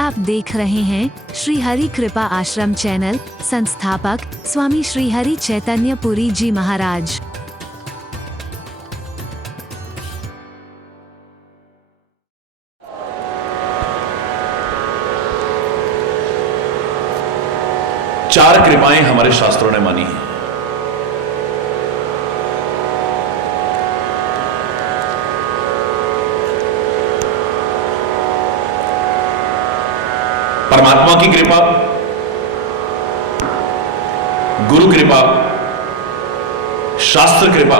आप देख रहे हैं श्री हरि कृपा आश्रम चैनल। संस्थापक स्वामी श्री हरि चैतन्य पुरी जी महाराज। चार कृपाएं हमारे शास्त्रों ने मानी हैं। परमात्मा की कृपा, गुरु कृपा, शास्त्र कृपा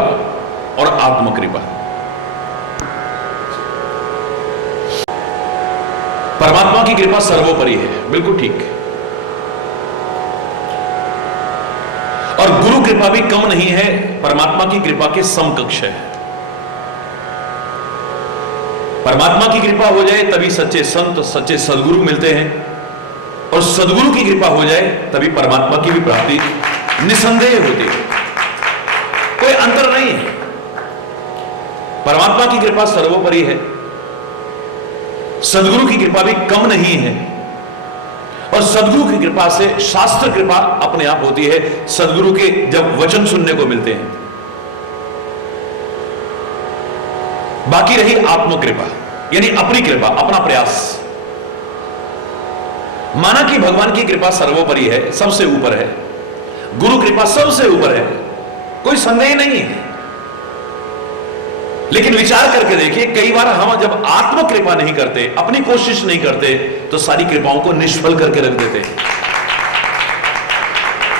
और आत्म कृपा। परमात्मा की कृपा सर्वोपरि है, बिल्कुल ठीक। और गुरु कृपा भी कम नहीं है, परमात्मा की कृपा के समकक्ष है। परमात्मा की कृपा हो जाए तभी सच्चे संत, सच्चे सदगुरु मिलते हैं, और सदगुरु की कृपा हो जाए तभी परमात्मा की भी प्राप्ति निसंदेह होती है। कोई अंतर नहीं है। परमात्मा की कृपा सर्वोपरि है, सदगुरु की कृपा भी कम नहीं है, और सदगुरु की कृपा से शास्त्र कृपा अपने आप होती है, सदगुरु के जब वचन सुनने को मिलते हैं। बाकी रही आत्म कृपा, यानी अपनी कृपा, अपना प्रयास। माना कि भगवान की कृपा सर्वोपरि है, सबसे ऊपर है, गुरु कृपा सबसे ऊपर है, कोई संदेह नहीं है। लेकिन विचार करके देखिए, कई बार हम जब आत्म कृपा नहीं करते, अपनी कोशिश नहीं करते, तो सारी कृपाओं को निष्फल करके रख देते हैं,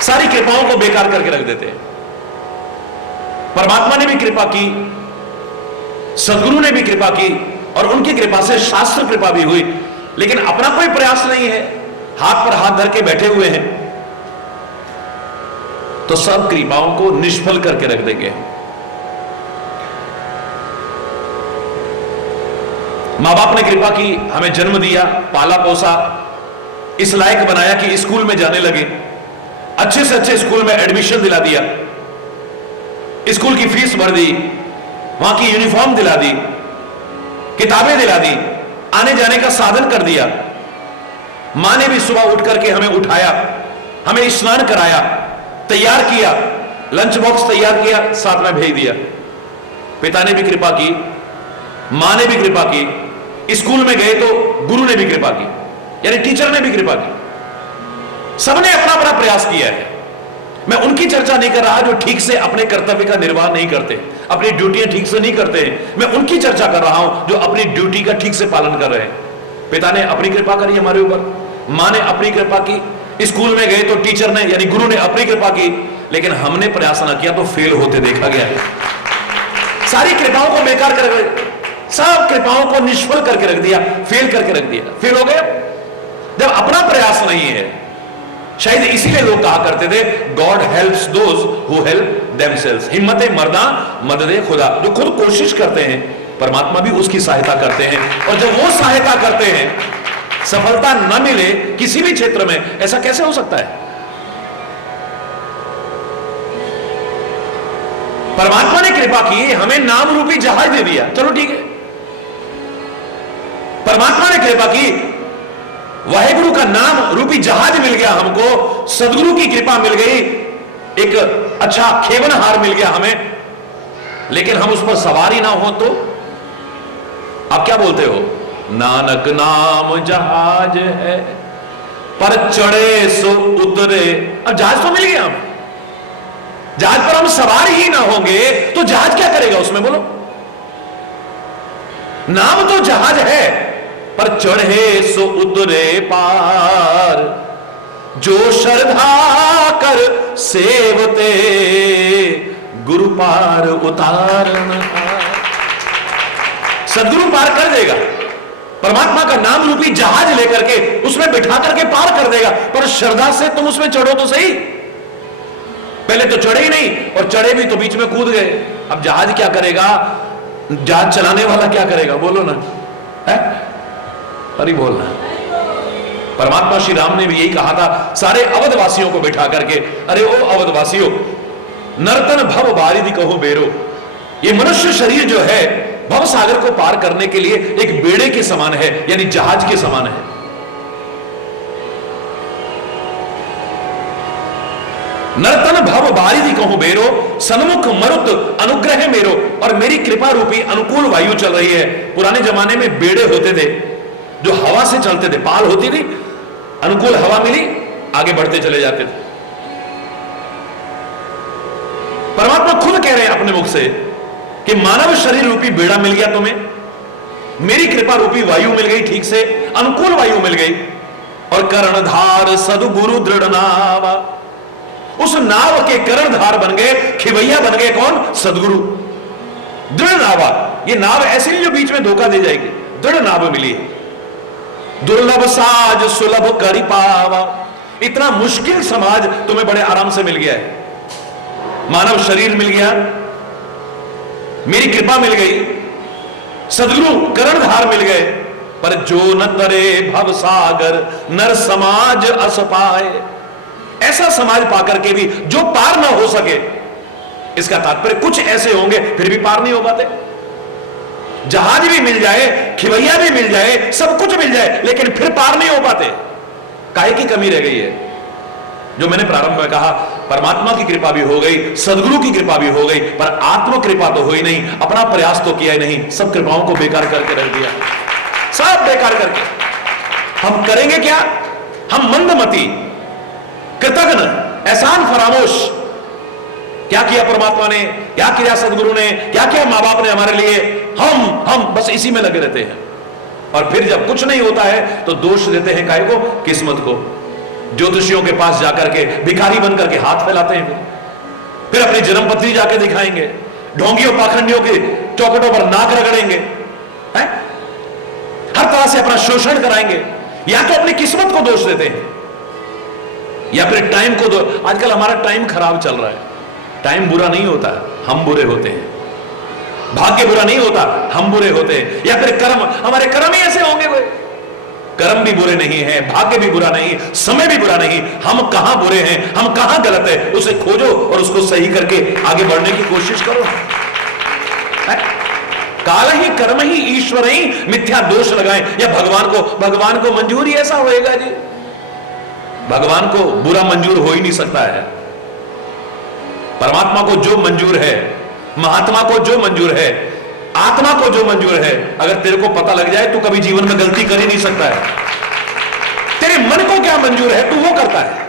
सारी कृपाओं को बेकार करके रख देते हैं। परमात्मा ने भी कृपा की, सदगुरु ने भी कृपा की, और उनकी कृपा से शास्त्र कृपा भी हुई, लेकिन अपना कोई प्रयास नहीं है, हाथ पर हाथ धर के बैठे हुए हैं, तो सब कृपाओं को निष्फल करके रख देंगे। मां बाप ने कृपा की, हमें जन्म दिया, पाला पोसा, इस लायक बनाया कि स्कूल में जाने लगे, अच्छे से अच्छे स्कूल में एडमिशन दिला दिया, स्कूल की फीस भर दी, वहां की यूनिफॉर्म दिला दी, किताबें दिला दी, आने जाने का साधन कर दिया। मां ने भी सुबह उठ करके हमें उठाया, हमें स्नान कराया, तैयार किया, लंच बॉक्स तैयार किया, साथ में भेज दिया। पिता ने भी कृपा की, मां ने भी कृपा की, स्कूल में गए तो गुरु ने भी कृपा की, यानी टीचर ने भी कृपा की। सबने अपना अपना प्रयास किया है। मैं उनकी चर्चा नहीं कर रहा जो ठीक से अपने कर्तव्य का निर्वाह नहीं करते, अपनी ड्यूटियां ठीक से नहीं करते हैं। मैं उनकी चर्चा कर रहा हूं जो अपनी ड्यूटी का ठीक से पालन कर रहे हैं। पिता ने अपनी कृपा करी हमारे ऊपर, मां ने अपनी कृपा की, स्कूल में गए तो टीचर ने यानी गुरु ने अपनी कृपा की, लेकिन हमने प्रयास ना किया तो फेल होते देखा गया है। सारी कृपाओं को बेकार कर, सब कृपाओं को निष्फल करके रख दिया, फेल करके रख दिया। फेल हो गए जब अपना प्रयास नहीं है। शायद इसीलिए लोग कहा करते थे, God helps those who help themselves. हिम्मत मर्दा मदद खुदा। जो खुद कोशिश करते हैं, परमात्मा भी उसकी सहायता करते हैं, और जब वो सहायता करते हैं, सफलता न मिले किसी भी क्षेत्र में, ऐसा कैसे हो सकता है? परमात्मा ने कृपा की, हमें नाम रूपी जहाज दे दिया, चलो ठीक है। परमात्मा ने कृपा की, वाहेगुरु का नाम रूपी जहाज मिल गया हमको, सदगुरु की कृपा मिल गई, एक अच्छा खेवनहार मिल गया हमें, लेकिन हम उस पर सवारी ना हो तो आप क्या बोलते हो? नानक नाम जहाज है, पर चढ़े सो उतरे। अब जहाज तो मिल गया हमें, जहाज पर हम सवार ही ना होंगे तो जहाज क्या करेगा उसमें, बोलो? नाम तो जहाज है, पर चढ़े सो उतरे पार, जो श्रद्धा कर सेवते, गुरु पार उतारना। सदगुरु पार कर देगा, परमात्मा का नाम रूपी जहाज लेकर के उसमें बिठा करके पार कर देगा, पर श्रद्धा से तुम उसमें चढ़ो तो सही। पहले तो चढ़े ही नहीं, और चढ़े भी तो बीच में कूद गए। अब जहाज क्या करेगा? जहाज चलाने वाला क्या करेगा, बोलो ना, है? अरे बोलना। परमात्मा श्री राम ने भी यही कहा था सारे अवधवासियों को बिठा करके, अरे ओ अवधवासियों, नर्तन भव बारिधि कहो बेरो। ये मनुष्य शरीर जो है भव सागर को पार करने के लिए एक बेड़े के समान है, यानी जहाज के समान है। नर्तन भव बारिधि कहूं बेरो, सन्मुख मरुत अनुग्रह मेरो। और मेरी कृपा रूपी अनुकूल वायु चल रही है। पुराने जमाने में बेड़े होते थे जो हवा से चलते थे, पाल होती थी, अनुकूल हवा मिली, आगे बढ़ते चले जाते थे। परमात्मा खुद कह रहे हैं अपने मुख से कि मानव शरीर रूपी बेड़ा मिल गया तुम्हें, मेरी कृपा रूपी वायु मिल गई, ठीक से अनुकूल वायु मिल गई। और कर्णधार सदगुरु दृढ़ नावा, उस नाव के कर्णधार बन गए, खिवैया बन गए कौन? सदगुरु। दृढ़ नावा, ये नाव ऐसी नहीं जो बीच में धोखा दे जाएगी, दृढ़ नाव मिली है। दुर्लभ साज सुलभ करि पावा, इतना मुश्किल समाज तुम्हें बड़े आराम से मिल गया है। मानव शरीर मिल गया, मेरी कृपा मिल गई, सदगुरु कर्णधार मिल गए। पर जो न तरे भव सागर नर समाज अस पाए, ऐसा समाज पाकर के भी जो पार ना हो सके, इसका तात्पर्य कुछ ऐसे होंगे फिर भी पार नहीं हो पाते। जहाज भी मिल जाए, खिवैया भी मिल जाए, सब कुछ मिल जाए, लेकिन फिर पार नहीं हो पाते। काहे की कमी रह गई है? जो मैंने प्रारंभ में कहा, परमात्मा की कृपा भी हो गई, सदगुरु की कृपा भी हो गई, पर आत्म कृपा तो हुई नहीं, अपना प्रयास तो किया ही नहीं, सब कृपाओं को बेकार करके रख दिया, सब बेकार करके। हम करेंगे क्या? हम मंदमती, कृतघ्न, एहसान फरामोश। क्या किया परमात्मा ने, क्या किया सदगुरु ने, क्या किया मां बाप ने हमारे लिए? हम बस इसी में लगे रहते हैं। और फिर जब कुछ नहीं होता है तो दोष देते हैं काहे को? किस्मत को। ज्योतिषियों के पास जाकर के भिखारी बनकर के हाथ फैलाते हैं, फिर अपनी जन्मपत्री जाके दिखाएंगे, ढोंगियों पाखंडियों के चौखटों पर नाक रगड़ेंगे, हैं? हर तरह से अपना शोषण कराएंगे, या तो अपनी किस्मत को दोष देते हैं या फिर टाइम को दो। आजकल हमारा टाइम खराब चल रहा है। टाइम बुरा नहीं होता, हम बुरे होते हैं। भाग्य बुरा नहीं होता, हम बुरे होते हैं। या फिर कर्म, हमारे कर्म ही ऐसे होंगे। कोई कर्म भी बुरे नहीं है, भाग्य भी बुरा नहीं, समय भी बुरा नहीं। हम कहां बुरे हैं, हम कहां गलत है, उसे खोजो और उसको सही करके आगे बढ़ने की कोशिश करो। काल ही कर्म ही ईश्वर ही मिथ्या दोष लगाएं, या भगवान को मंजूर ही ऐसा होएगा जी? भगवान को बुरा मंजूर हो ही नहीं सकता है। परमात्मा को जो मंजूर है, महात्मा को जो मंजूर है, आत्मा को जो मंजूर है, अगर तेरे को पता लग जाए तो कभी जीवन में गलती कर ही नहीं सकता है। तेरे मन को क्या मंजूर है तू वो करता है,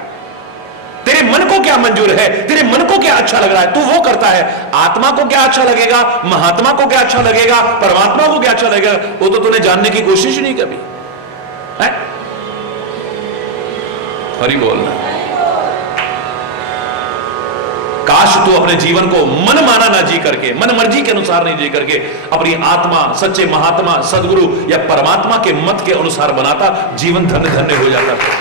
तेरे मन को क्या मंजूर है, तेरे मन को क्या अच्छा लग रहा है तू वो करता है। आत्मा को क्या अच्छा लगेगा, महात्मा को क्या अच्छा लगेगा, परमात्मा को क्या अच्छा लगेगा, वो तो तूने जानने की कोशिश नहीं कभी है? हरि बोलना। काश तू अपने जीवन को मन माना ना जी करके, मन मर्जी के अनुसार नहीं जी करके, अपनी आत्मा सच्चे महात्मा सदगुरु या परमात्मा के मत के अनुसार बनाता, जीवन धन्य धन्य हो जाता था।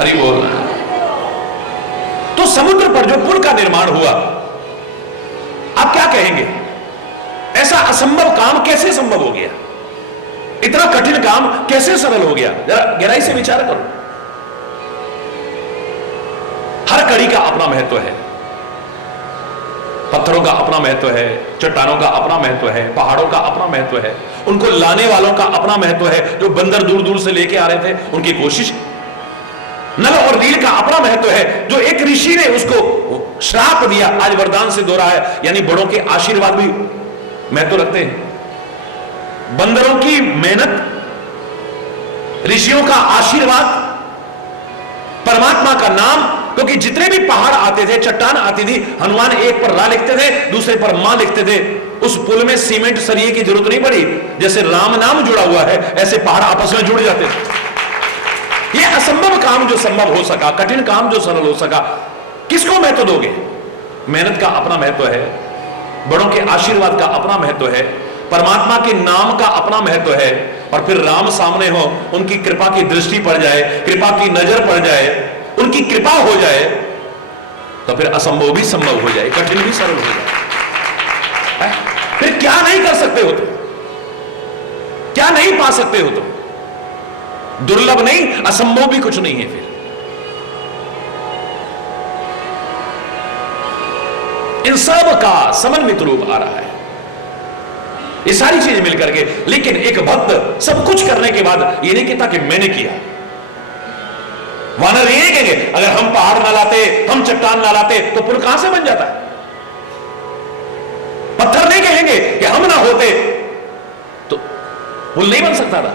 हरि बोल। तो समुद्र पर जो पुल का निर्माण हुआ, आप क्या कहेंगे? ऐसा असंभव काम कैसे संभव हो गया? इतना कठिन काम कैसे सरल हो गया? जरा गहराई से विचार करो। हर कड़ी का अपना महत्व है। पत्थरों का अपना महत्व है, चट्टानों का अपना महत्व है, पहाड़ों का अपना महत्व है, उनको लाने वालों का अपना महत्व है। जो बंदर दूर दूर से लेके आ रहे थे, उनकी कोशिश। नल और नील का अपना महत्व है। जो एक ऋषि ने उसको श्राप दिया, आज वरदान से दो रहा है, यानी बड़ों के आशीर्वाद भी महत्व रखते हैं। बंदरों की मेहनत, ऋषियों का आशीर्वाद, परमात्मा का नाम। क्योंकि जितने भी पहाड़ आते थे, चट्टान आती थी, हनुमान एक पर रा लिखते थे, दूसरे पर मां लिखते थे। उस पुल में सीमेंट सरिये की जरूरत नहीं पड़ी। जैसे राम नाम जुड़ा हुआ है, ऐसे पहाड़ आपस में जुड़ जाते थे। यह असंभव काम जो संभव हो सका, कठिन काम जो सरल हो सका, किसको महत्व दोगे? मेहनत का अपना महत्व है, बड़ों के आशीर्वाद का अपना महत्व है, परमात्मा के नाम का अपना महत्व है। और फिर राम सामने हो, उनकी कृपा की दृष्टि पड़ जाए, कृपा की नजर पड़ जाए, उनकी कृपा हो जाए, तो फिर असंभव भी संभव हो जाए, कठिन भी सरल हो जाए। फिर क्या नहीं कर सकते हो तुम? क्या नहीं पा सकते हो तुम? दुर्लभ नहीं, असंभव भी कुछ नहीं है। फिर इन सब का समन्वित रूप आ रहा है। ये सारी चीजें मिलकर के। लेकिन एक भक्त सब कुछ करने के बाद ये नहीं कहता कि मैंने किया। वानर ये नहीं कहेंगे अगर हम पहाड़ ना लाते, हम चट्टान ना लाते तो पुल कहां से बन जाता है। पत्थर नहीं कहेंगे कि हम ना होते तो पुल नहीं बन सकता था।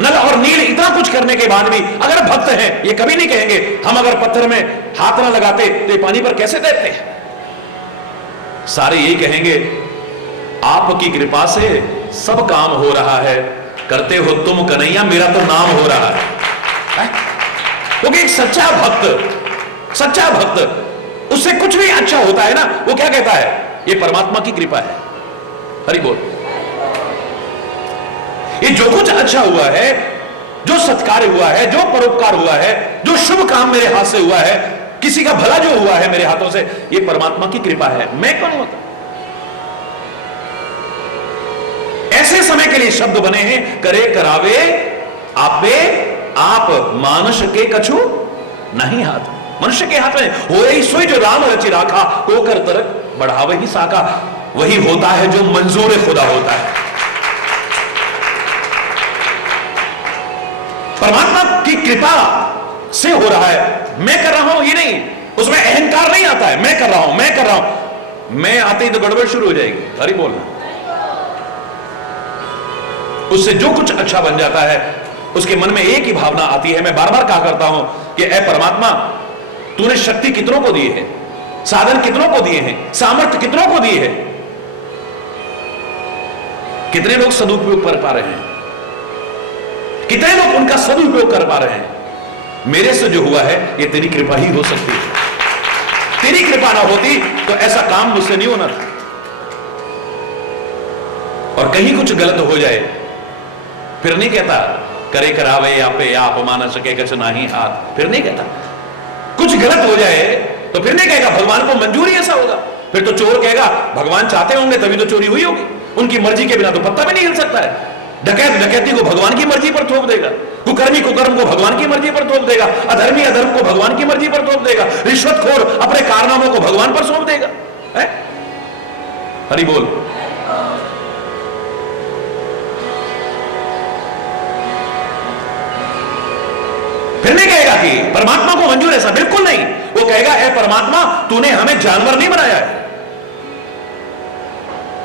नल और नील इतना कुछ करने के बाद भी अगर भक्त हैं ये कभी नहीं कहेंगे हम अगर पत्थर में हाथ ना लगाते तो ये पानी पर कैसे तैरते हैं। सारे यही कहेंगे आपकी कृपा से सब काम हो रहा है, करते हो तुम कन्हैया, मेरा तो नाम हो रहा है। क्योंकि एक सच्चा भक्त उससे कुछ भी अच्छा होता है ना, वो क्या कहता है, ये परमात्मा की कृपा है। हरि बोल। ये जो कुछ अच्छा हुआ है, जो सत्कार हुआ है, जो परोपकार हुआ है, जो शुभ काम मेरे हाथ से हुआ है, किसी का भला जो हुआ है मेरे हाथों से, ये परमात्मा की कृपा है। मैं कौन होता। ऐसे समय के लिए शब्द बने हैं, करे करावे आपे आप, मानुष के कछु नहीं हाथ। मनुष्य के हाथ में हो ही सोई जो राम रचि राखा, को कर तरक बढ़ावे ही साका। वही होता है जो मंजूर खुदा होता है। परमात्मा की कृपा से हो रहा है। मैं कर रहा हूं ये नहीं, उसमें अहंकार नहीं आता है। मैं कर रहा हूं, मैं आते ही तो गड़बड़ शुरू हो जाएगी। हरि बोलना। उससे जो कुछ अच्छा बन जाता है उसके मन में एक ही भावना आती है। मैं बार बार कहा करता हूं कि ऐ परमात्मा, तूने शक्ति कितनों को दी है, साधन कितनों को दिए हैं, सामर्थ्य कितनों को दी है, कितने लोग सदुपयोग कर पा रहे हैं, कितने लोग उनका सदुपयोग कर पा रहे हैं। मेरे से जो हुआ है ये तेरी कृपा ही हो सकती है। तेरी कृपा ना होती तो ऐसा काम मुझसे नहीं होना था। और कहीं कुछ गलत हो जाए फिर नहीं कहता करे करावे आपे आप, माना सके कछ नहीं हाथ। फिर नहीं कहता। कुछ गलत हो जाए तो फिर नहीं कहेगा भगवान को मंजूर ही ऐसा होगा। फिर तो चोर कहेगा भगवान चाहते होंगे तभी तो चोरी हुई होगी, उनकी मर्जी के बिना तो पत्ता भी नहीं हिल सकता है। डकैत डकैती को भगवान की मर्जी पर थोप देगा, कुकर्मी कुकर्म को भगवान की मर्जी पर थोप देगा, अधर्मी अधर्म को भगवान की मर्जी पर थोप देगा, रिश्वतखोर अपने कारनामों को भगवान पर सौंप देगा। हरि बोल। फिर नहीं कहेगा कि परमात्मा को मंजूर ऐसा, बिल्कुल नहीं। वो कहेगा ऐ परमात्मा, तूने हमें जानवर नहीं बनाया है,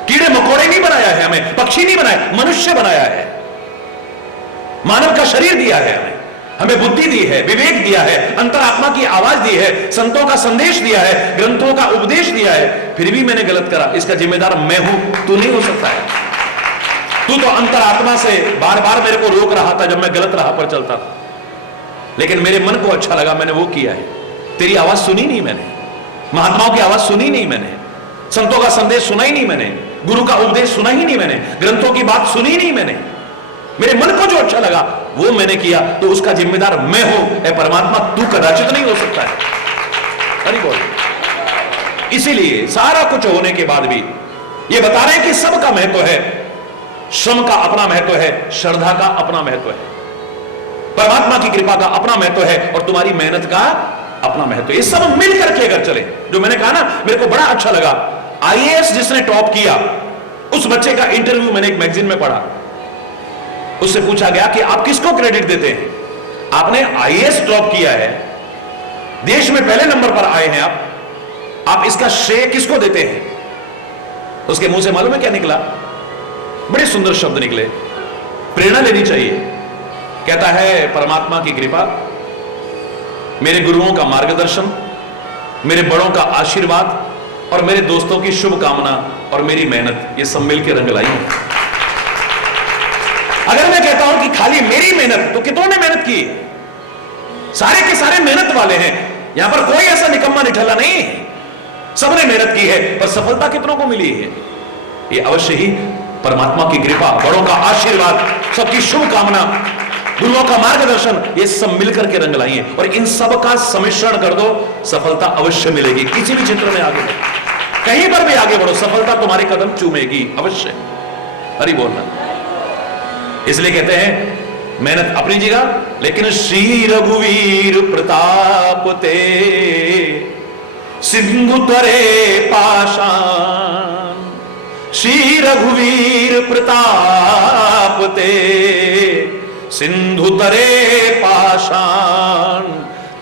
कीड़े मकोड़े नहीं बनाया है, हमें पक्षी नहीं बनाया, मनुष्य बनाया है, मानव का शरीर दिया है, हमें बुद्धि दी है, विवेक दिया है, अंतरात्मा की आवाज दी है, संतों का संदेश दिया है, ग्रंथों का उपदेश दिया है। फिर भी मैंने गलत करा, इसका जिम्मेदार मैं हूं, तू नहीं हो सकता है। तू तो अंतरात्मा से बार बार मेरे को रोक रहा था जब मैं गलत राह पर चलता था, लेकिन मेरे मन को अच्छा लगा, मैंने वो किया है। तेरी आवाज सुनी नहीं मैंने, महात्माओं की आवाज सुनी नहीं मैंने, संतों का संदेश सुना ही नहीं मैंने, गुरु का उपदेश सुना ही नहीं मैंने, ग्रंथों की बात सुनी नहीं मैंने। मेरे मन को जो अच्छा लगा वो मैंने किया, तो उसका जिम्मेदार मैं हूं। ऐ परमात्मा, तू कदाचित नहीं हो सकता है। हरि बोल। इसीलिए सारा कुछ होने के बाद भी ये बता रहे हैं कि सबका महत्व है, श्रम का अपना महत्व है, श्रद्धा का अपना महत्व है, परमात्मा की कृपा का अपना महत्व है, और तुम्हारी मेहनत का अपना महत्व। ये सब मिल करके अगर चले, जो मैंने कहा ना, मेरे को बड़ा अच्छा लगा। आईएएस जिसने टॉप किया, उस बच्चे का इंटरव्यू मैंने एक मैगजीन में पढ़ा। उससे पूछा गया कि आप किसको क्रेडिट देते हैं, आपने आईएएस टॉप किया है, देश में पहले नंबर पर आए हैं आप इसका श्रेय किसको देते हैं। उसके मुंह से मालूम है क्या निकला? बड़े सुंदर शब्द निकले, प्रेरणा लेनी चाहिए। कहता है परमात्मा की कृपा, मेरे गुरुओं का मार्गदर्शन, मेरे बड़ों का आशीर्वाद और मेरे दोस्तों की शुभकामना और मेरी मेहनत, ये सब मिलकर रंग लाई है। अगर मैं कहता हूं कि खाली मेरी मेहनत, तो कितनों ने मेहनत की? सारे के सारे मेहनत वाले हैं। यहां पर कोई ऐसा निकम्मा निठल्ला नहीं है, सबने मेहनत की है, पर सफलता कितनों को मिली है? ये अवश्य ही परमात्मा की कृपा, बड़ों का आशीर्वाद, सबकी शुभकामना, गुरुओं का मार्गदर्शन, ये सब मिलकर के रंग लाई है। और इन सब का सम्मिश्रण कर दो, सफलता अवश्य मिलेगी। किसी भी क्षेत्र में आगे बढ़ो, कहीं पर भी आगे बढ़ो, सफलता तुम्हारे कदम चूमेगी अवश्य। हरि बोलना। इसलिए कहते हैं मेहनत अपनी जगह, लेकिन श्री रघुवीर प्रताप ते सिंधु तरे पाषाण, श्री रघुवीर प्रताप ते, सिंधु तरे पाषाण,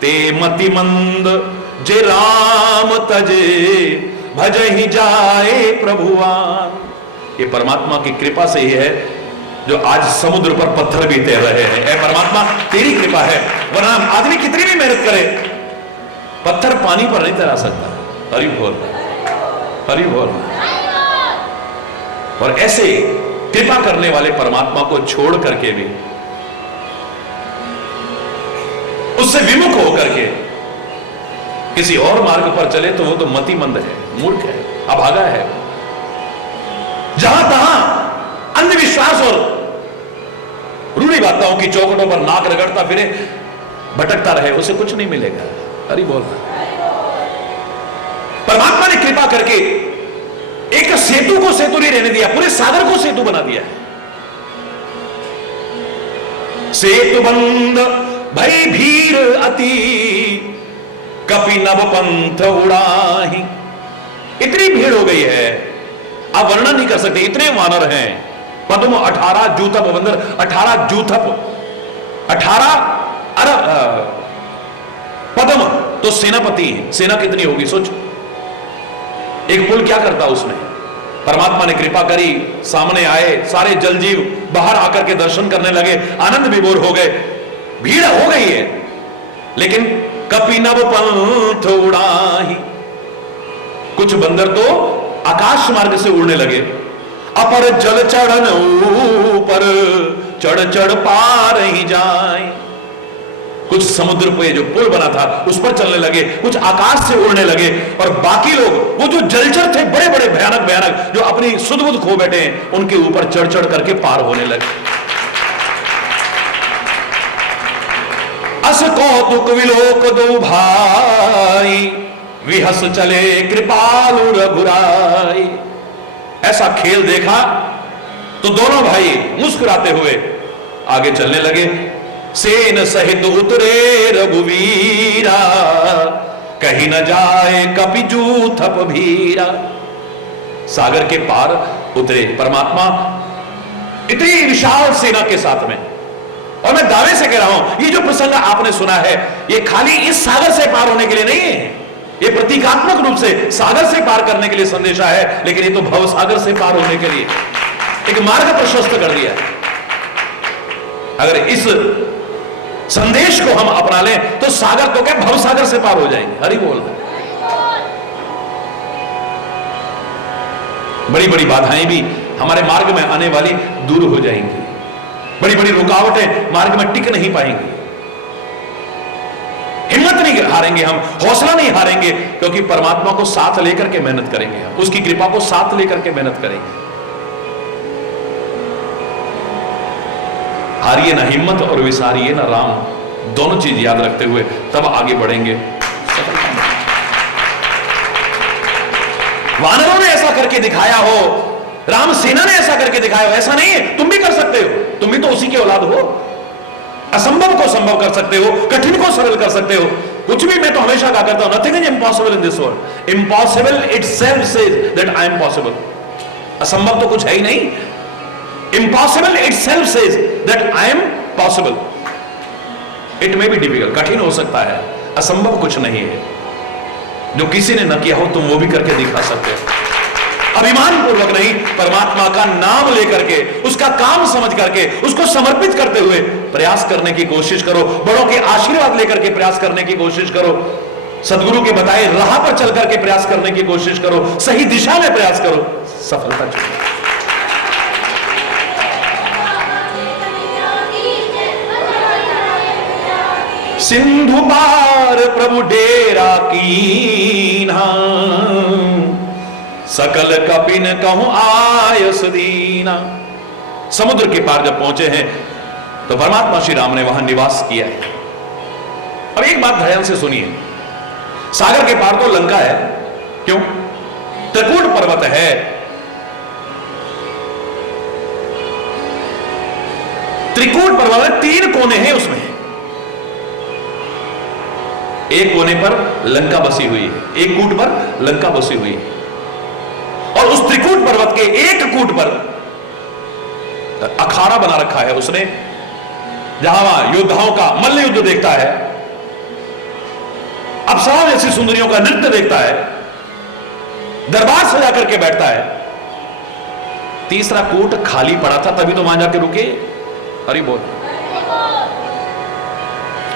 ते मति मंद जे राम तजे, भजहि जाए प्रभुवान। ये परमात्मा की कृपा से ही है जो आज समुद्र पर पत्थर भी तैर रहे हैं। ऐ परमात्मा तेरी कृपा है, वरना आदमी कितनी भी मेहनत करे पत्थर पानी पर नहीं तैरा सकता। हरि बोल, हरि बोल। और ऐसे कृपा करने वाले परमात्मा को छोड़ करके भी, उससे विमुख होकर के किसी और मार्ग पर चले तो वो तो मतिमंद है, मूर्ख है, अभागा है। जहां तहां अंधविश्वास और रूढ़िवादिताओं की चौखटों पर नाक रगड़ता फिरे, भटकता रहे, उसे कुछ नहीं मिलेगा। हरि बोल। परमात्मा ने कृपा करके एक सेतु को सेतु नहीं रहने दिया, पूरे सागर को सेतु बना दिया है। सेतु बंद भई भीर अति, कपि नभ पंथ उड़ाही। इतनी भीड़ हो गई है आप वर्णन नहीं कर सकते, इतने वानर हैं। पद्म 18 जूथप बंदर, 18 जूथप, 18 अरब पद्म तो सेनापति है। सेना कितनी होगी सोच। एक पुल क्या करता उसमें। परमात्मा ने कृपा करी, सामने आए सारे जलजीव, बाहर आकर के दर्शन करने लगे, आनंद विभोर हो गए। भीड़ हो गई है, लेकिन कपि नभ पंथ उड़ाही। कुछ बंदर तो आकाश मार्ग से उड़ने लगे। अपर जल चढ़न ऊपर, चढ़ चढ़ पार ही जाए। कुछ समुद्र पे जो पुल बना था उस पर चलने लगे, कुछ आकाश से उड़ने लगे, और बाकी लोग वो जो जलचर थे बड़े बड़े भयानक भयानक, जो अपनी सुध बुध खो बैठे हैं, उनके ऊपर चढ़ चढ़ करके पार होने लगे। अस कौतुक विलोक दो भाई, विहस चले कृपालु रघुराई। ऐसा खेल देखा तो दोनों भाई मुस्कुराते हुए आगे चलने लगे। सेन सहित उतरे रघुवीरा, कहीं न जाए कपि जूथप भीरा। सागर के पार उतरे परमात्मा इतनी विशाल सेना के साथ में। और मैं दावे से कह रहा हूं, ये जो प्रसंग आपने सुना है, ये खाली इस सागर से पार होने के लिए नहीं है, ये प्रतीकात्मक रूप से सागर से पार करने के लिए संदेशा है, लेकिन ये तो भव सागर से पार होने के लिए एक मार्ग प्रशस्त कर दिया है। अगर इस संदेश को हम अपना लें तो सागर तो क्या, भव सागर से पार हो जाएंगे। हरि बोल। बड़ी बड़ी बाधाएं भी हमारे मार्ग में आने वाली दूर हो जाएंगी, बड़ी बड़ी रुकावटें मार्ग में टिक नहीं पाएंगी। हिम्मत नहीं हारेंगे हम, हौसला नहीं हारेंगे, क्योंकि परमात्मा को साथ लेकर के मेहनत करेंगे हम, उसकी कृपा को साथ लेकर के मेहनत करेंगे। हारिए ना हिम्मत और विसारिए ना राम, दोनों चीज याद रखते हुए तब आगे बढ़ेंगे। वानरों ने ऐसा करके दिखाया हो, राम सेना ने ऐसा करके दिखाया हो, ऐसा नहीं है, तुम भी कर सकते हो, तुम भी तो उसी के औलाद हो। असंभव को संभव कर सकते हो, कठिन को सरल कर सकते हो। कुछ भी, मैं तो हमेशा कहा करता हूं, nothing is impossible in this world, impossible itself says that I am possible. असंभव तो कुछ है ही नहीं, impossible itself says that I am possible. It may be difficult, कठिन हो सकता है, असंभव कुछ नहीं है। जो किसी ने न किया हो तुम वो भी करके दिखा सकते हो। अभिमान पूर्वक नहीं, परमात्मा का नाम लेकर के, उसका काम समझ करके, उसको समर्पित करते हुए प्रयास करने की कोशिश करो। बड़ों के आशीर्वाद लेकर के प्रयास करने की कोशिश करो, सदगुरु के बताए राह पर चल करके प्रयास करने की कोशिश करो, सही दिशा में प्रयास करो, सफलता चाहिए। सिंधु पार प्रभु डेरा कीन्हा, सकल कपिन कहूं आयस दीना। समुद्र के पार जब पहुंचे हैं तो परमात्मा श्री राम ने वहां निवास किया है। अब एक बात ध्यान से सुनिए, सागर के पार तो लंका है, क्यों? त्रिकूट पर्वत है। त्रिकूट पर्वत में 3 कोने हैं, उसमें एक कोने पर लंका बसी हुई है, एक कूट पर लंका बसी हुई है, और उस त्रिकूट पर्वत पर्वत के एक कूट पर अखाड़ा बना रखा है उसने, जहां वहां योद्धाओं का मल्ल युद्ध देखता है, अप्सराओं जैसी सुंदरियों का नृत्य देखता है, दरबार सजा करके बैठता है। तीसरा कूट खाली पड़ा था, तभी तो वहां जाके रुके। हरि बोल।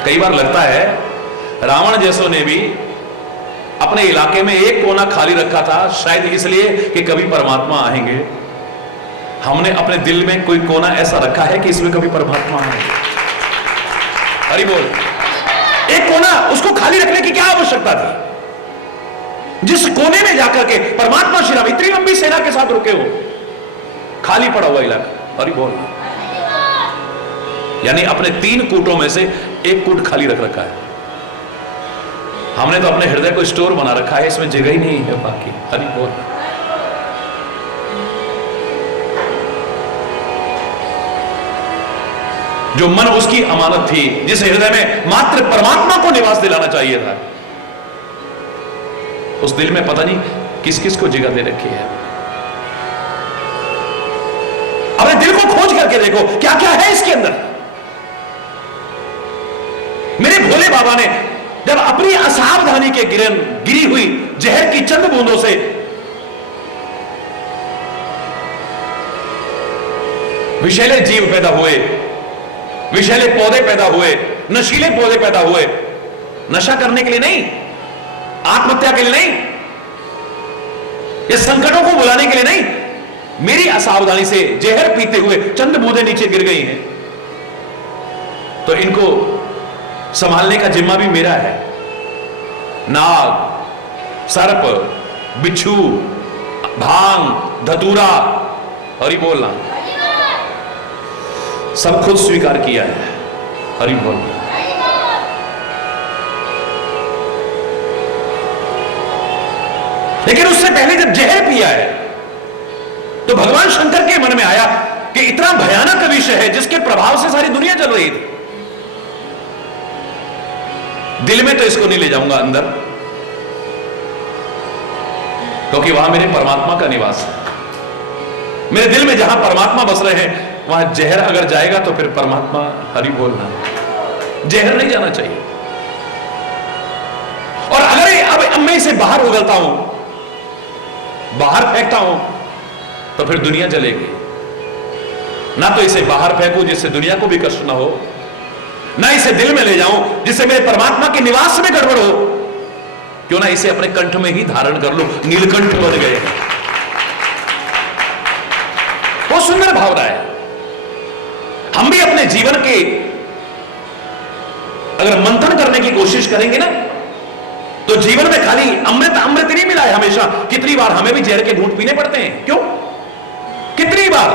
कई बार लगता है रावण जैसों ने भी अपने इलाके में एक कोना खाली रखा था, शायद इसलिए कि कभी परमात्मा आएंगे। हमने अपने दिल में कोई कोना ऐसा रखा है कि इसमें कभी परमात्मा आएंगे। हरि बोल। एक कोना उसको खाली रखने की क्या आवश्यकता थी? जिस कोने में जाकर के परमात्मा श्री राम इतनी लंबी सेना के साथ रुके हो, खाली पड़ा हुआ इलाका। हरि बोल। यानी अपने 3 कूटों में से एक कूट खाली रख रखा है। हमने तो अपने हृदय को स्टोर बना रखा है, इसमें जगह ही नहीं है बाकी। हरि बोल। जो मन उसकी अमानत थी, जिस हृदय में मात्र परमात्मा को निवास दिलाना चाहिए था, उस दिल में पता नहीं किस किस को जगह दे रखी है। अपने दिल को खोज करके देखो क्या क्या है इसके अंदर। मेरे भोले बाबा ने जब अपनी असावधानी के गिरी हुई जहर की चंद बूंदों से विषैले जीव पैदा हुए, विषैले पौधे पैदा हुए, नशीले पौधे पैदा हुए, नशा करने के लिए नहीं, आत्महत्या के लिए नहीं, ये संकटों को बुलाने के लिए नहीं, मेरी असावधानी से जहर पीते हुए चंद बूंदें नीचे गिर गई हैं, तो इनको संभालने का जिम्मा भी मेरा है। नाग, सर्प, बिच्छू, भांग, धतूरा, हरि बोलना, सब खुद स्वीकार किया है। हरि बोल। लेकिन उससे पहले जब जहर पिया है तो भगवान शंकर के मन में आया कि इतना भयानक विषय है जिसके प्रभाव से सारी दुनिया चल रही थी। दिल में तो इसको नहीं ले जाऊंगा अंदर, क्योंकि वहां मेरे परमात्मा का निवास है। मेरे दिल में जहां परमात्मा बस रहे हैं वहां जहर अगर जाएगा तो फिर परमात्मा, हरि बोलना, जहर नहीं जाना चाहिए। और अगर अब मैं इसे बाहर उगलता हूं, बाहर फेंकता हूं, तो फिर दुनिया जलेगी। ना तो इसे बाहर फेंकूं जिससे दुनिया को भी कष्ट ना हो, ना इसे दिल में ले जाऊं जिससे मेरे परमात्मा के निवास में गड़बड़ हो। क्यों ना इसे अपने कंठ में ही धारण कर लो, नीलकंठ बन गए। बहुत सुंदर भावना है। हम भी अपने जीवन के अगर मंथन करने की कोशिश करेंगे ना, तो जीवन में खाली अमृत अमृत नहीं मिला है हमेशा। कितनी बार हमें भी जहर के घूंट पीने पड़ते हैं। क्यों? कितनी बार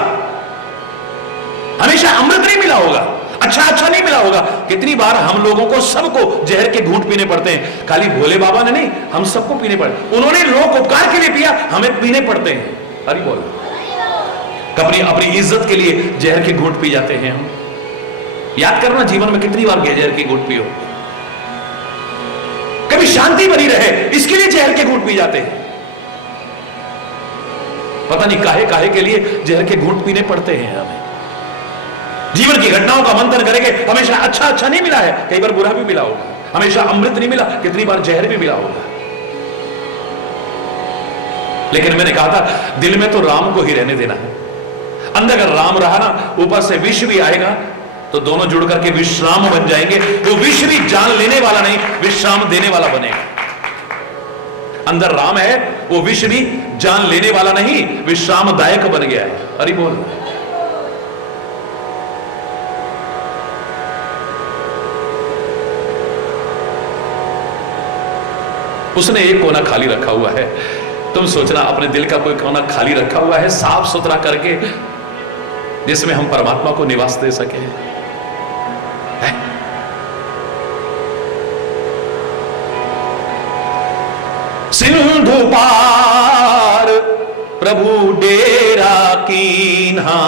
हमेशा अमृत नहीं मिला होगा, अच्छा अच्छा नहीं मिला होगा। कितनी बार हम लोगों को, सबको जहर के घूंट पीने पड़ते हैं। खाली भोले बाबा ने नहीं, हम सबको पीने पड़ते। उन्होंने लोक उपकार के लिए पिया, हमें पीने पड़ते हैं। हरि बोल। अपनी अपनी इज्जत के लिए जहर के घूंट पी जाते हैं हम। याद करना जीवन में कितनी बार जहर के घूंट पियो। कभी शांति बनी रहे इसके लिए जहर के घूंट पी जाते हैं। पता नहीं काहे काहे के लिए जहर के घूंट पीने पड़ते हैं हमें। जीवन की घटनाओं का मंथन करेंगे, हमेशा अच्छा अच्छा नहीं मिला है, कई बार बुरा भी मिला होगा। हमेशा अमृत नहीं मिला, कितनी बार जहर भी मिला होगा। लेकिन मैंने कहा था दिल में तो राम को ही रहने देना है। अंदर अगर राम रहा ना, ऊपर से विष भी आएगा तो दोनों जुड़ करके विश्राम बन जाएंगे। वो विष भी जान लेने वाला नहीं, विश्राम देने वाला बनेगा। अंदर राम है, वो विष भी जान लेने वाला नहीं, विश्रामदायक बन गया है। हरि बोल। उसने एक कोना खाली रखा हुआ है। तुम सोचना अपने दिल का कोई कोना खाली रखा हुआ है, साफ सुथरा करके, जिसमें हम परमात्मा को निवास दे सके। सिंधु पार प्रभु डेरा कीन्हा,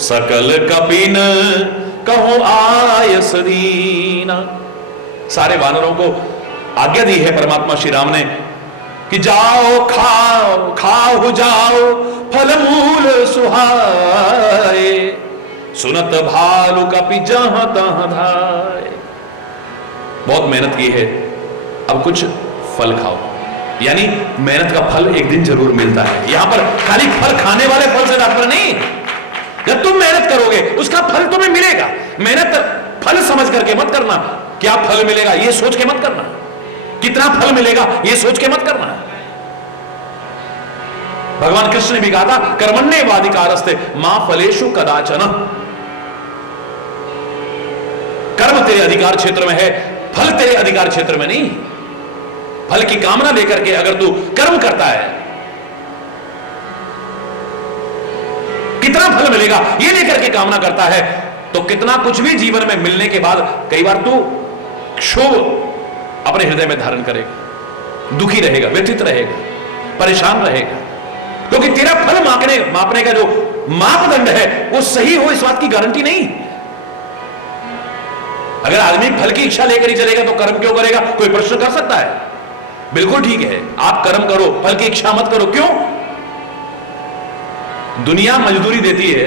सकल कपिन कहो आयस दीना। सारे वानरों को आज्ञा दी है परमात्मा श्री राम ने कि जाओ खाओ खाओ जाओ फल मूल सुहाए, सुनत भालू कपि जहां तहां धाए। बहुत मेहनत की है, अब कुछ फल खाओ, यानी मेहनत का फल एक दिन जरूर मिलता है। यहां पर खाली फल खाने वाले फल से तात्पर्य नहीं, जब तुम मेहनत करोगे उसका फल तुम्हें मिलेगा। मेहनत फल समझ करके मत करना, क्या फल मिलेगा यह सोच के मत करना, कितना फल मिलेगा यह सोच के मत करना। भगवान कृष्ण ने भी कहा था कर्मण्येवाधिकारस्ते मां फलेषु कदाचन, कर्म तेरे अधिकार क्षेत्र में है, फल तेरे अधिकार क्षेत्र में नहीं। फल की कामना लेकर के अगर तू कर्म करता है, कितना फल मिलेगा ये लेकर के कामना करता है, तो कितना कुछ भी जीवन में मिलने के बाद कई बार तू क्षोभ अपने हृदय में धारण करेगा, दुखी रहेगा, व्यथित रहेगा, परेशान रहेगा, क्योंकि तेरा फल मापने का जो मापदंड है वो सही हो इस बात की गारंटी नहीं। अगर आदमी फल की इच्छा लेकर ही चलेगा तो कर्म क्यों करेगा, कोई प्रश्न कर सकता है। बिल्कुल ठीक है, आप कर्म करो, फल की इच्छा मत करो। क्यों? दुनिया मजदूरी देती है,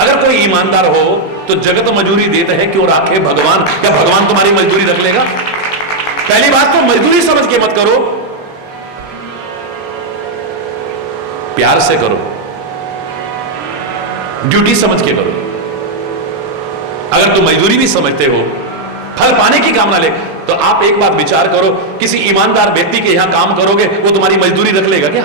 अगर कोई ईमानदार हो तो जगत मजदूरी देते हैं, क्यों राखे भगवान? क्या भगवान तुम्हारी मजदूरी रख लेगा? पहली बात तो मजदूरी समझ के मत करो, प्यार से करो, ड्यूटी समझ के करो। अगर तुम मजदूरी भी समझते हो, फल पाने की कामना ले, तो आप एक बात विचार करो, किसी ईमानदार व्यक्ति के यहां काम करोगे वो तुम्हारी मजदूरी रख लेगा क्या?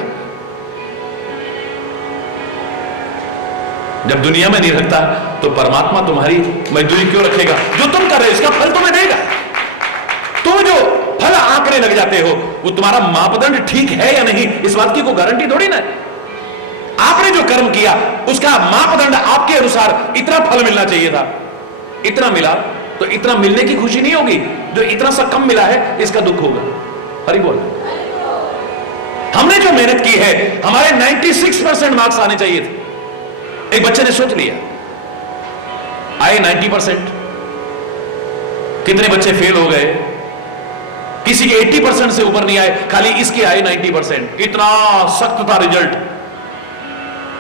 जब दुनिया में नहीं रखता तो परमात्मा तुम्हारी मजदूरी क्यों रखेगा? जो तुम कर रहे हो इसका फल तुम्हें देगा। तुम जो फल आंकने लग जाते हो वो तुम्हारा मापदंड ठीक है या नहीं, इस बात की कोई गारंटी थोड़ी ना। आपने जो कर्म किया उसका मापदंड आपके अनुसार इतना फल मिलना चाहिए था, इतना मिला तो इतना मिलने की खुशी नहीं होगी, जो इतना सा कम मिला है इसका दुख होगा। हरि बोल। हमने जो मेहनत की है, हमारे 96% मार्क्स आने चाहिए थे। एक बच्चे ने सोच लिया, आए 90%, कितने बच्चे फेल हो गए, किसी के 80% से ऊपर नहीं आए, खाली इसके आए 90%। इतना सख्त था रिजल्ट,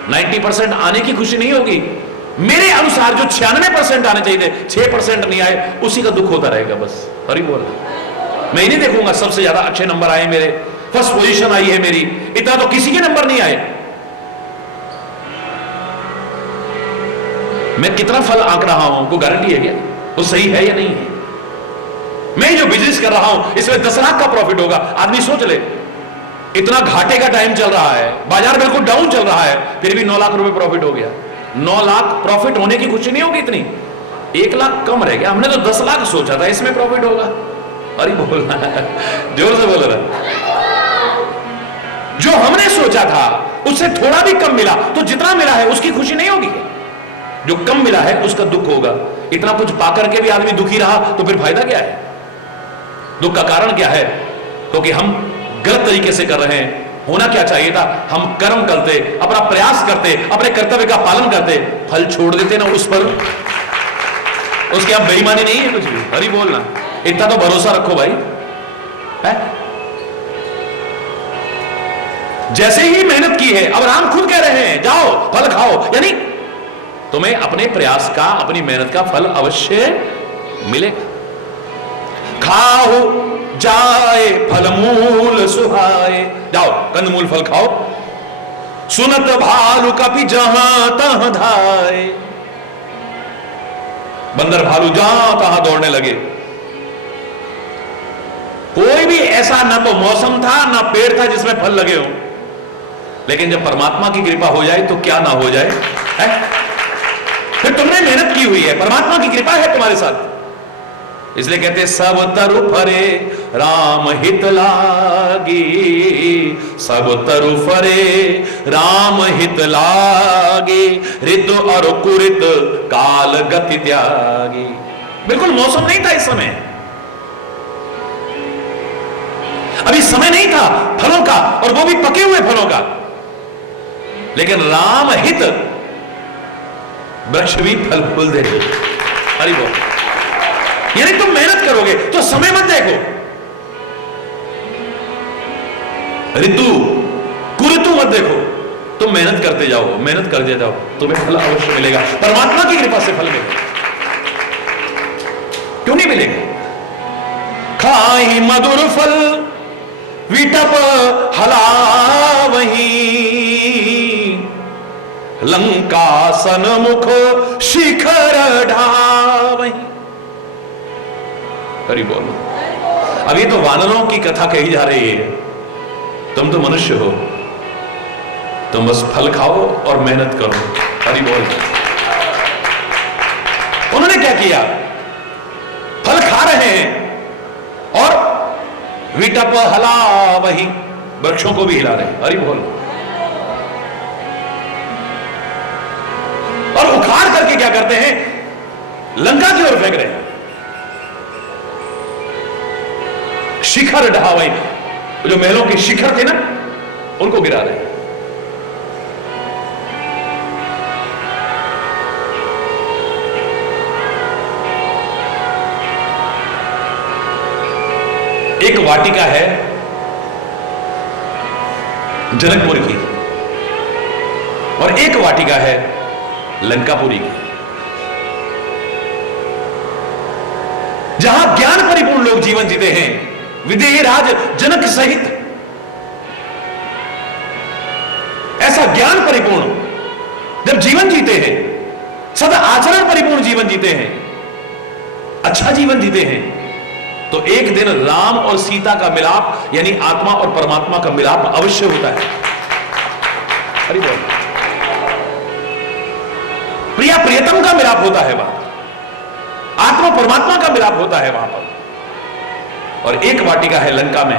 90% आने की खुशी नहीं होगी। मेरे अनुसार जो 96% आने चाहिए थे, 6% नहीं आए, उसी का दुख होता रहेगा बस। हरि बोल। मैं ही नहीं देखूंगा सबसे ज्यादा अच्छे नंबर आए मेरे, फर्स्ट पोजीशन आई है मेरी, इतना तो किसी के नंबर नहीं आए। मैं कितना फल आंक रहा हूं, कोई गारंटी है क्या वो सही है या नहीं है? मैं जो बिजनेस कर रहा हूं इसमें 10 लाख का प्रॉफिट होगा, आदमी सोच ले, इतना घाटे का टाइम चल रहा है, बाजार बिल्कुल डाउन चल रहा है, फिर भी 9 लाख रुपए प्रॉफिट हो गया। 9 लाख प्रॉफिट होने की खुशी नहीं होगी इतनी, 1 लाख कम रह गया। हमने तो 10 लाख सोचा था इसमें प्रॉफिट होगा। अरे बोलना जोर से बोल रहा, जो हमने सोचा था उससे थोड़ा भी कम मिला तो जितना मिला है उसकी खुशी नहीं होगी, जो कम मिला है उसका दुख होगा। इतना कुछ पाकर के भी आदमी दुखी रहा तो फिर फायदा क्या है? दुख का कारण क्या है? क्योंकि हम गलत तरीके से कर रहे हैं। होना क्या चाहिए था, हम कर्म करते, अपना प्रयास करते, अपने कर्तव्य का पालन करते, फल छोड़ देते ना उस पर, उसके आप बेईमानी नहीं है कुछ भी। हरि बोलना, इतना तो भरोसा रखो भाई है? जैसे ही मेहनत की है, अब राम खुद कह रहे हैं जाओ फल खाओ, यानी तुम्हें अपने प्रयास का, अपनी मेहनत का फल अवश्य मिलेगा। खाओ जाए फल मूल सुहाए, जाओ कंदमूल फल खाओ, सुनत भालू कपि जहां तहां धाए। बंदर भालू जहां तहां दौड़ने लगे। कोई भी ऐसा ना तो मौसम था ना पेड़ था जिसमें फल लगे हो, लेकिन जब परमात्मा की कृपा हो जाए तो क्या ना हो जाए है? फिर तुमने मेहनत की हुई है, परमात्मा की कृपा है तुम्हारे साथ, इसलिए कहते सब तरु फरे राम हित लागी, सब तरु फरे राम हित लागी, ऋतु और कुरित काल गति त्यागी। बिल्कुल मौसम नहीं था इस समय, अभी समय नहीं था फलों का, और वो भी पके हुए फलों का, लेकिन राम हित वृक्ष भी फल फूल दे। हरि बोल। यानी तुम मेहनत करोगे तो समय मत देखो, ऋतु कुऋतु मत देखो, तुम मेहनत करते जाओ, मेहनत करते जाओ, तुम्हें फल अवश्य मिलेगा। परमात्मा की कृपा से फल मिलेगा, क्यों नहीं मिलेगा? खाई मधुर फल विटप हलावही, लंका सनमुख शिखर ढावही। हरि बोल। अब ये तो वानरों की कथा कही जा रही है, तुम तो मनुष्य हो, तुम बस फल खाओ और मेहनत करो। हरि बोल। उन्होंने क्या किया? फल खा रहे हैं और विटप हला वही, वृक्षों को भी हिला रहे हैं। हरि बोल। और उखाड़ करके क्या करते हैं? लंका की ओर फेंक रहे हैं। शिखर ढहावई, जो महलों के शिखर थे ना, उनको गिरा रहे हैं। एक वाटिका है जनकपुर की और एक वाटिका है लंकापुरी की, जहां ज्ञान परिपूर्ण लोग जीवन जीते हैं, विदेही राज जनक सहित। ऐसा ज्ञान परिपूर्ण जब जीवन जीते हैं, सदा आचरण परिपूर्ण जीवन जीते हैं, अच्छा जीवन जीते हैं, तो एक दिन राम और सीता का मिलाप, यानी आत्मा और परमात्मा का मिलाप अवश्य होता है। हरि बोल। प्रिया प्रियतम का मिलाप होता है वहां, आत्मा परमात्मा का मिलाप होता है वहां पर। और एक वाटिका है लंका में,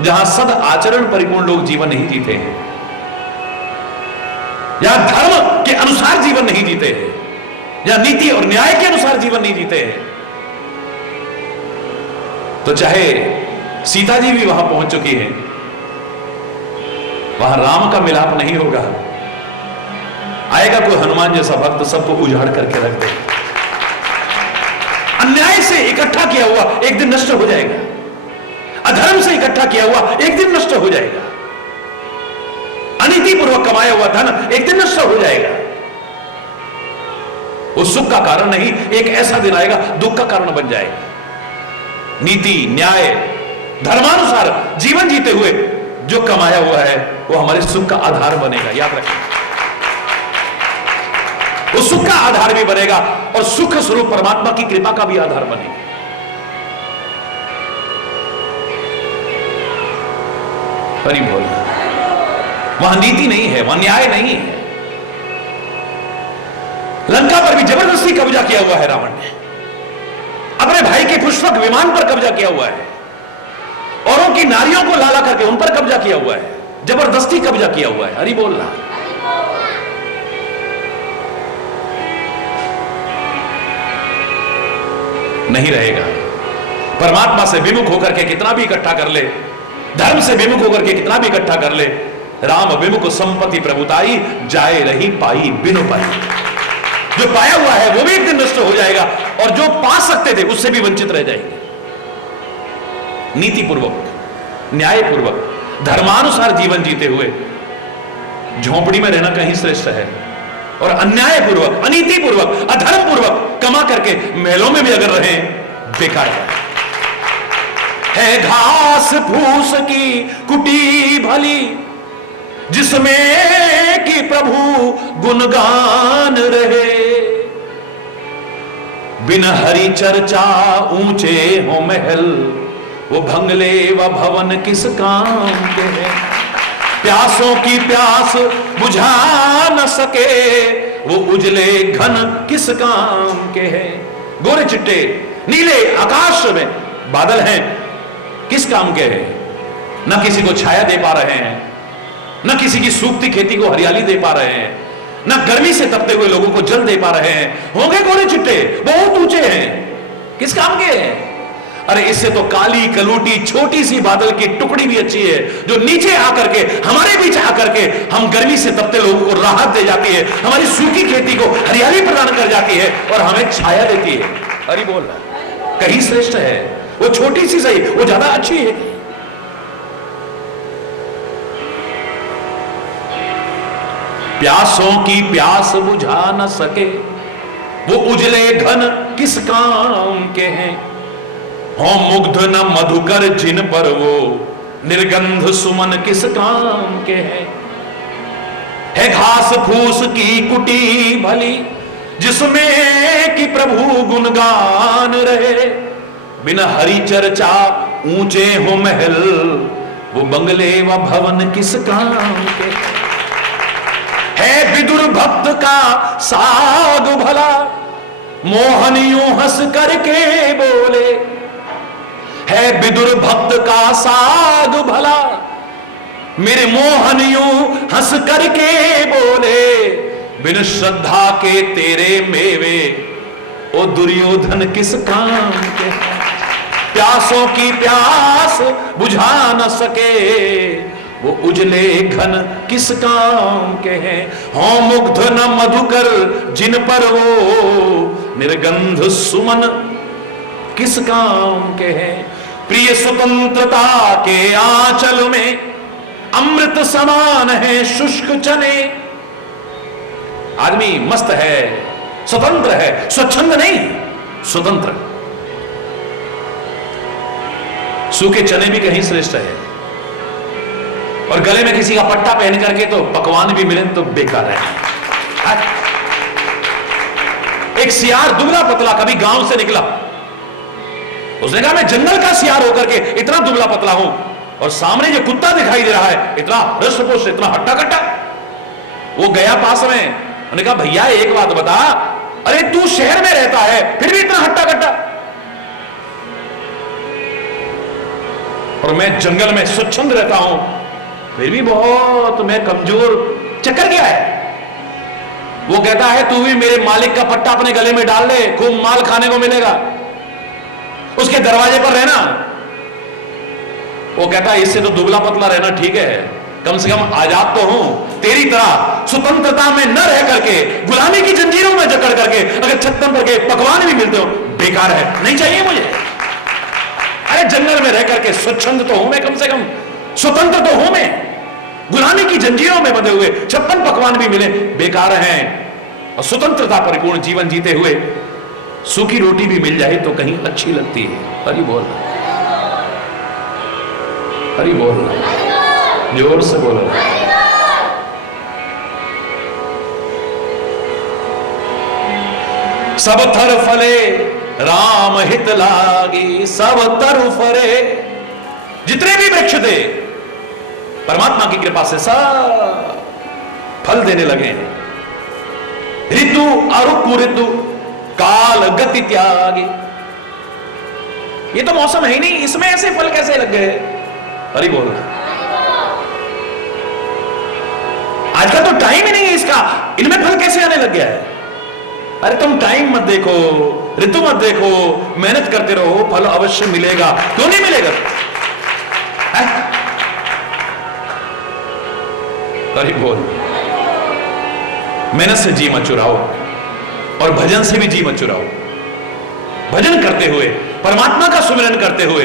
जहां सद आचरण परिपूर्ण लोग जीवन नहीं जीते हैं, जहां धर्म के अनुसार जीवन नहीं जीते हैं, जहां नीति और न्याय के अनुसार जीवन नहीं जीते हैं। तो चाहे सीता जी भी वहां पहुंच चुकी हैं, वहां राम का मिलाप नहीं होगा। आएगा कोई हनुमान जैसा भक्त, सबको उजाड़ करके रख दे। अन्याय से इकट्ठा किया हुआ एक दिन नष्ट हो जाएगा, अधर्म से इकट्ठा किया हुआ एक दिन नष्ट हो जाएगा, अनीति पूर्वक कमाया हुआ धन एक दिन नष्ट हो जाएगा। वो सुख का कारण नहीं, एक ऐसा दिन आएगा दुख का कारण बन जाएगा। नीति न्याय धर्मानुसार जीवन जीते हुए जो कमाया हुआ है वो हमारे सुख का आधार बनेगा, याद रखें। वो सुख का आधार भी बनेगा और सुख स्वरूप परमात्मा की कृपा का भी आधार बनेगा। हरि बोल। वहां नीति नहीं है, वहां न्याय नहीं है। लंका पर भी जबरदस्ती कब्जा किया हुआ है रावण ने, अपने भाई के पुष्पक विमान पर कब्जा किया हुआ है, औरों की नारियों को लाला करके उन पर कब्जा किया हुआ है, जबरदस्ती कब्जा किया हुआ है। हरि बोल रहा नहीं रहेगा। परमात्मा से विमुख होकर के कितना भी इकट्ठा कर ले, धर्म से विमुख होकर के कितना भी इकट्ठा कर ले, राम विमुख संपत्ति प्रभुताई, जाए रही पाई बिनु पाई। जो पाया हुआ है वो भी एक दिन नष्ट हो जाएगा और जो पा सकते थे उससे भी वंचित रह जाएंगे। नीतिपूर्वक, न्यायपूर्वक, धर्मानुसार जीवन जीते हुए झोंपड़ी में रहना कहीं श्रेष्ठ है, और अन्यायपूर्वक, अनीतिपूर्वक, अधर्मपूर्वक कमा करके महलों में भी अगर रहे बेकार है। घास फूस की कुटी भली, जिसमें कि प्रभु गुणगान रहे, बिन हरि चर्चा ऊंचे हो महल, वो भंगले व भवन किस काम के हैं। प्यासों की प्यास बुझा न सके, वो उजले घन किस काम के हैं। गोरे चिट्टे नीले आकाश में बादल हैं, किस काम के हैं? न किसी को छाया दे पा रहे हैं, न किसी की सूखती खेती को हरियाली दे पा रहे हैं, न गर्मी से तपते हुए लोगों को जल दे पा रहे हैं। होंगे गोरे चिट्टे, बहुत ऊंचे हैं, किस काम के हैं? अरे इससे तो काली कलूटी छोटी सी बादल की टुकड़ी भी अच्छी है, जो नीचे आकर के, हमारे बीच आकर के हम गर्मी से तपते लोगों को राहत दे जाती है, हमारी सूखी खेती को हरियाली प्रदान कर जाती है और हमें छाया देती है। अरे बोल रहा कहीं श्रेष्ठ है, वो छोटी सी सही, वो ज्यादा अच्छी है। प्यासों की प्यास बुझा न सके वो उजले घन किस काम के हैं। हो मुग्ध न मधुकर जिन पर वो निर्गंध सुमन किस काम के हैं। है घास फूस की कुटी भली जिसमें कि प्रभु गुणगान रहे। बिना हरि चर्चा ऊंचे हो महल वो बंगले व भवन किस काम के। है विदुर भक्त का साधु भला मोहन यूं हंस करके बोले। है विदुर भक्त का साधु भला मेरे मोहन यूं हंस करके बोले। बिन श्रद्धा के तेरे मेवे ओ दुर्योधन किस काम के। प्यासों की प्यास बुझा न सके वो उजले घन किस काम के हैं। हो मुग्ध न मधुकर जिन पर वो निर्गंध सुमन किस काम के हैं। प्रिय स्वतंत्रता के आंचल में अमृत समान है शुष्क चने। आदमी मस्त है, स्वतंत्र है, स्वच्छंद नहीं, स्वतंत्र। सूखे चने भी कहीं श्रेष्ठ है, और गले में किसी का पट्टा पहन करके तो पकवान भी मिले तो बेकार है। एक सियार दुबला पतला कभी गांव से निकला, उसने कहा मैं जंगल का सियार होकर के इतना दुबला पतला हूं, और सामने जो कुत्ता दिखाई दे रहा है इतना हृष्टपुष्ट, इतना हट्टा कट्टा। वो गया पास में, उन्होंने कहा भैया एक बात बता, अरे तू शहर में रहता है फिर भी इतना हट्टा कट्टा, और मैं जंगल में स्वच्छंद रहता हूं फिर भी बहुत मैं कमजोर, चक्कर क्या है। वो कहता है तू भी मेरे मालिक का पट्टा अपने गले में डाल ले, खूब माल खाने को मिलेगा, उसके दरवाजे पर रहना। वो कहता है इससे तो दुबला पतला रहना ठीक है, कम से कम आजाद तो हूं, तेरी तरह स्वतंत्रता में न रह करके गुलामी की जंजीरों में जकड़ करके अगर छप्पन पर के पकवान भी मिलते हो बेकार है, नहीं चाहिए मुझे। अरे जंगल में रह करके स्वच्छंद तो हूं मैं, कम से कम स्वतंत्र तो हूं मैं, गुलामी की जंजीरों में बंधे हुए 56 पकवान भी मिले बेकार हैं। और स्वतंत्रता परिपूर्ण जीवन जीते हुए सूखी रोटी भी मिल जाए तो कहीं अच्छी लगती है। हरि बोल, हरि बोल, जोर से बोलो। सब थर फले राम हित लागी, सब तरु फरे। जितने भी वृक्ष थे परमात्मा की कृपा से सब फल देने लगे। ऋतु अरुक ऋतु काल गति त्यागी। ये तो मौसम है ही नहीं, इसमें ऐसे फल कैसे लग गए। हरि बोल। आज का तो टाइम ही नहीं है इसका, इनमें फल कैसे आने लग गया है। अरे तुम टाइम मत देखो, ऋतु मत देखो, मेहनत करते रहो, फल अवश्य मिलेगा। क्यों नहीं मिलेगा। हरि बोल। मेहनत से जी मत चुराओ और भजन से भी जी मत चुराओ। भजन करते हुए, परमात्मा का सुमिरन करते हुए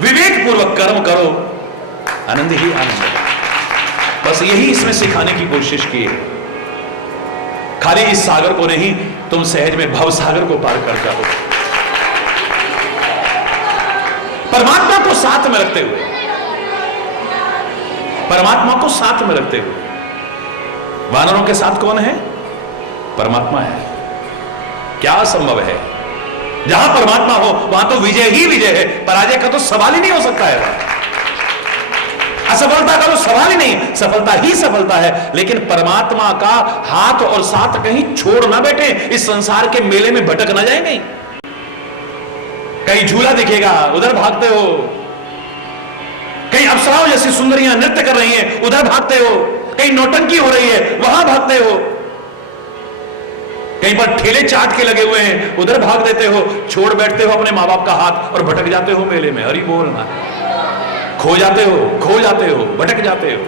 विवेक पूर्वक कर्म करो, आनंद ही आनंद है। बस यही इसमें सिखाने की कोशिश की है। खाली इस सागर को नहीं, तुम सहज में भव सागर को पार कर जाओ। परमात्मा को साथ में रखते हुए, परमात्मा को साथ में रखते हुए। वानरों के साथ कौन है? परमात्मा है। क्या संभव है? जहां परमात्मा हो वहां तो विजय ही विजय है, पराजय का तो सवाल ही नहीं हो सकता है। असफलता का तो सवाल ही नहीं, सफलता ही सफलता है। लेकिन परमात्मा का हाथ और साथ कहीं छोड़ ना बैठे, इस संसार के मेले में भटक ना जाए। नहीं, कहीं झूला दिखेगा उधर भागते हो, कहीं अप्सराओं जैसी सुंदरियां नृत्य कर रही हैं उधर भागते हो, कहीं नौटंकी हो रही है वहां भागते हो, कहीं पर ठेले चाट के लगे हुए हैं उधर भाग देते हो, छोड़ बैठते हो अपने माँ बाप का हाथ और भटक जाते हो मेले में। हरि बोलना। खो जाते हो, खो जाते हो, भटक जाते हो,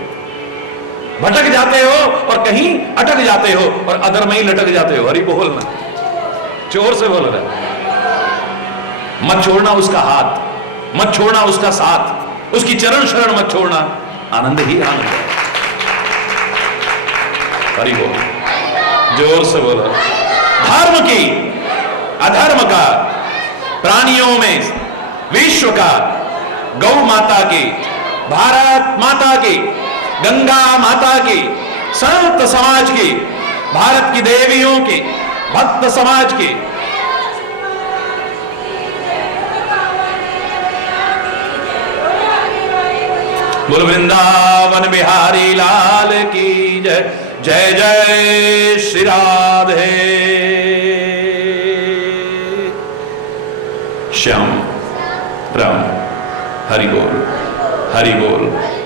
भटक जाते हो और कहीं अटक जाते हो और अदर में ही लटक जाते हो। हरि बोलना, जोर से बोल रहा। मत छोड़ना उसका हाथ, मत छोड़ना उसका साथ, उसकी चरण शरण मत छोड़ना, आनंद ही आनंद है। हरि बोल, जोर से बोलो। धर्म की, अधर्म का, प्राणियों में विश्व का, गौ माता की, भारत माता की, गंगा माता की, संत समाज की, भारत की देवियों की, भक्त समाज की, बोल वृंदावन बिहारी लाल की जय। जय जय श्री राधे श्याम राम। हरि बोल, हरि बोल।